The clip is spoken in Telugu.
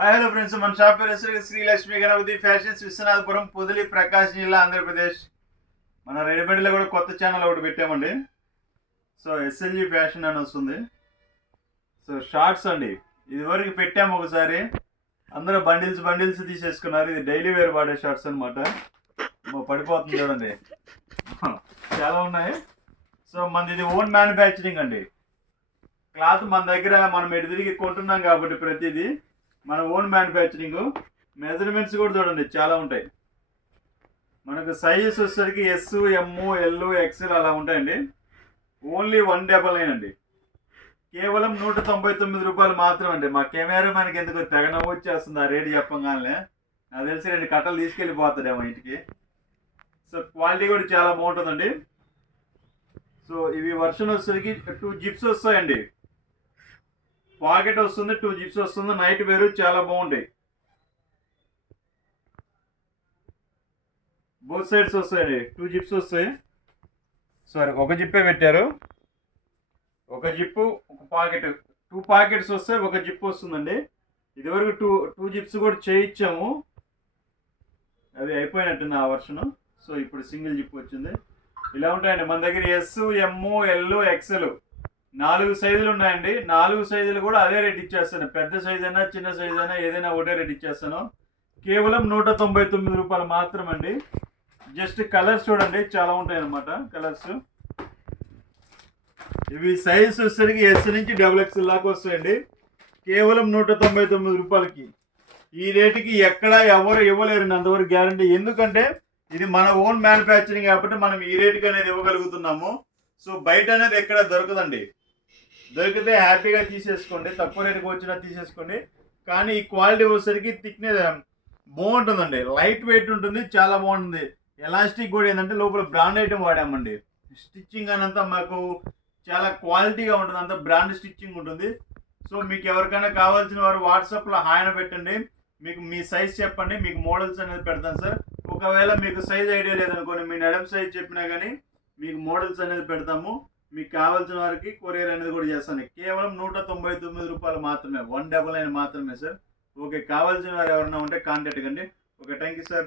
హాయ్ హలో ఫ్రెండ్స్, మన షాప్ పేరు శ్రీ లక్ష్మీ గణపతి ఫ్యాషన్స్, విశ్వనాథపురం, పొదిలి, ప్రకాశం జిల్లా, ఆంధ్రప్రదేశ్. మన రెడీమేడ్లో కూడా కొత్త ఛానల్ ఒకటి పెట్టామండి. సో ఎస్ఎల్జీ ఫ్యాషన్ అని వస్తుంది. సో షార్ట్స్ అండి, ఇది వరకు పెట్టాము ఒకసారి, అందరూ బండిల్స్ తీసేసుకున్నారు. ఇది డైలీ వేర్ వాడే షార్ట్స్ అనమాట. పడిపోతుంది చూడండి, చాలా ఉన్నాయి. సో మనది ఇది ఓన్ మ్యానుఫ్యాక్చరింగ్ అండి. క్లాత్ మన దగ్గర మనం ఎటు తిరిగి కొంటున్నాం కాబట్టి ప్రతిదీ మన ఓన్ మ్యానుఫ్యాక్చరింగ్. మెజర్మెంట్స్ కూడా చూడండి చాలా ఉంటాయి. మనకు సైజెస్ వచ్చేసరికి ఎస్, ఎమ్, ఎల్, ఎక్స్ఎల్ అలా ఉంటాయండి. ఓన్లీ 199 అండి. కేవలం 199 రూపాయలు మాత్రం అండి. మా కెమెరా మనకి ఎందుకు తెగ నవ్వు వచ్చేస్తుంది ఆ రేటు చెప్పగానే. నాకు తెలిసి 2 కట్టలు తీసుకెళ్ళిపోతాడేమో ఇంటికి. సో క్వాలిటీ కూడా చాలా బాగుంటుందండి. సో ఇవి వర్షన్ వచ్చేసరికి 2 జిప్స్ వస్తాయండి. పాకెట్ వస్తుంది, 2 జిప్స్ వస్తుంది. నైట్ వేరు చాలా బాగుంటాయి. బోత్ సైడ్స్ వస్తాయండి, 2 జిప్స్ వస్తాయి. సారీ, ఒక జిప్పే పెట్టారు. ఒక జిప్పు, ఒక పాకెట్, 2 పాకెట్స్ వస్తాయి, ఒక జిప్ వస్తుందండి. ఇదివరకు 2 జిప్స్ కూడా చేయించాము, అవి అయిపోయినట్టుంది ఆ వర్షను. సో ఇప్పుడు సింగిల్ జిప్ వచ్చింది. ఇలా ఉంటాయండి మన దగ్గర. ఎస్, ఎమ్, ఎల్, ఎక్స్ఎల్ 4 సైజులు ఉన్నాయండి. 4 సైజులు కూడా అదే రేట్ ఇచ్చేస్తాను. పెద్ద సైజ్ అయినా చిన్న సైజ్ అయినా ఏదైనా ఒకటే రేట్ ఇచ్చేస్తాను. కేవలం 199 రూపాయలు మాత్రమండి. జస్ట్ కలర్స్ చూడండి, చాలా ఉంటాయి అన్నమాట కలర్స్. ఇవి సైజ్ వచ్చేసరికి ఎస్ నుంచి XXL దాకా వస్తాయండి. కేవలం 199 రూపాయలకి. ఈ రేటుకి ఎక్కడ ఎవరు ఇవ్వలేరు, అంతవరకు గ్యారంటీ. ఎందుకంటే ఇది మన ఓన్ మ్యానుఫ్యాక్చరింగ్ కాబట్టి మనం ఈ రేటుకి అనేది ఇవ్వగలుగుతున్నాము. సో బయట అనేది ఎక్కడ దొరకదండి. దొరికితే హ్యాపీగా తీసేసుకోండి, తక్కువ రేటుకి వచ్చినా తీసేసుకోండి. కానీ ఈ క్వాలిటీ వచ్చేసరికి థిక్నెస్ బాగుంటుందండి, లైట్ వెయిట్ ఉంటుంది, చాలా బాగుంటుంది. ఎలాస్టిక్ కూడా ఏంటంటే లోపల బ్రాండ్ ఐటమ్ వాడామండి. స్టిచ్చింగ్ అనంతా మాకు చాలా క్వాలిటీగా ఉంటుంది, అంతా బ్రాండ్ స్టిచ్చింగ్ ఉంటుంది. సో మీకు ఎవరికైనా కావాల్సిన వారు వాట్సాప్లో హాయ్ పెట్టండి, మీకు మీ సైజ్ చెప్పండి, మీకు మోడల్స్ అనేది పెడతాను సార్. ఒకవేళ మీకు సైజ్ ఐడియా లేదనుకోండి, మీ నడుం సైజ్ చెప్పినా కానీ మీకు మోడల్స్ అనేది పెడతాము. మీకు కావాల్సిన వారికి కొరియర్ అనేది కూడా చేస్తాను. కేవలం 199 రూపాయలు మాత్రమే, 199 మాత్రమే సార్. ఓకే, కావాల్సిన వారు ఎవరైనా ఉంటే కాంటాక్ట్ కండి. Okay, thank you sir.